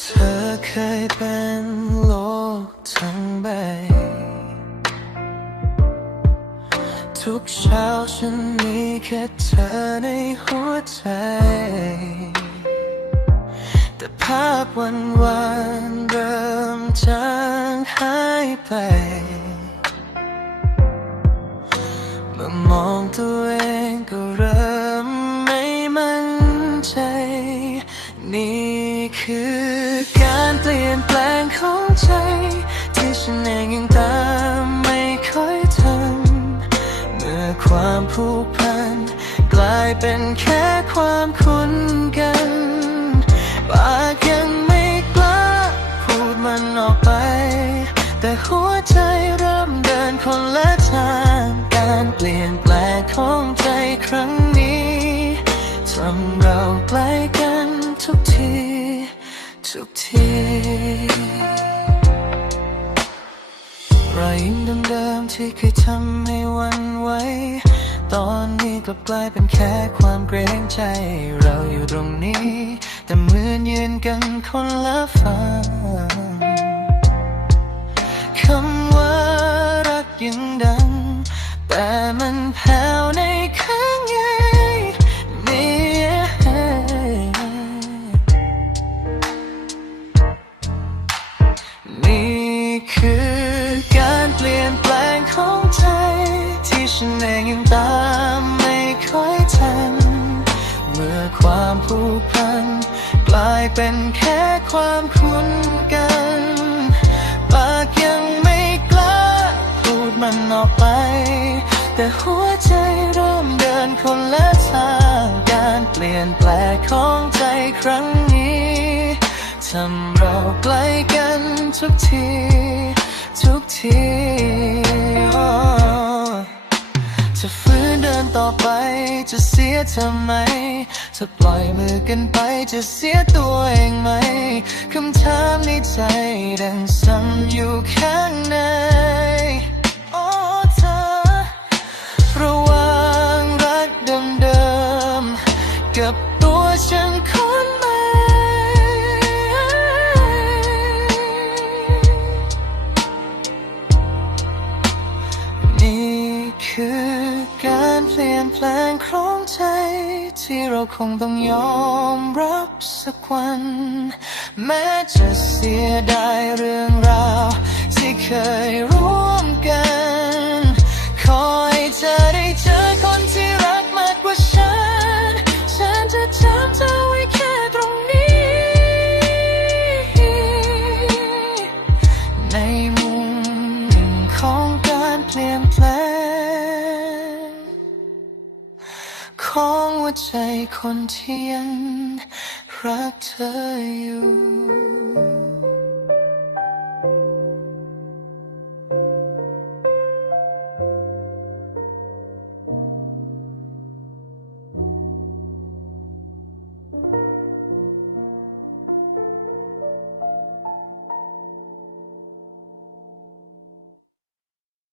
เธอเคยเป็นโลกทั้งใบ ทุกเช้าฉันมีแค่เธอในหัวใจ แต่ภาพวันวานๆเริ่มจางหายไป เมื่อมองตัวเองก็เริ่มไม่มั่นใจ นี่คือ ลี่ยนแปลงของใจ ที่ฉันเองยังตามไม่ค่อยทันเมื่อความผูกพัน กลายเป็นแค่ความคุ้นกันปากยังไม่กล้า พูดมันออกไป แต่หัวใจเริ่มเดินคนละทางการเปลี่ยนแปลงของใจครั้งนี้ทำเราใกล้กันทุกที ทุกทีรอยยิ้มเดิมๆที่เคยทำให้วันไหวตอนนี้กลับกลายเป็นแค่ความเกรงใจ เราอยู่ตรงนี้ แต่เหมือนยืนกันคนละฝั่งคำว่ารักยังดัง แต่มันแผ่ ฉันเองยังตามไม่ค่อยทัน เมื่อความผูกพัน กลายเป็นแค่ความคุ้นกัน ปากยังไม่กล้าพูดมันออกไป แต่หัวใจเริ่มเดินคนละทางการเปลี่ยนแปลงของใจครั้งนี้ทำเราใกล้กันทุกที ทุกที จะฟื้นเดินต่อไปจะเสียเธอไหมจะปล่อยมือกันไปจะเสียตัวเองไหมคำถามในใจดังซ้ำอยู่ข้างใน คือการเปลี่ยนแปลงของใจที่เราคงต้องยอมรับสักวัน แม้จะเสียดายเรื่องราวที่เคยรู้ ของหัวใจคนที่ยังรักเธออยู่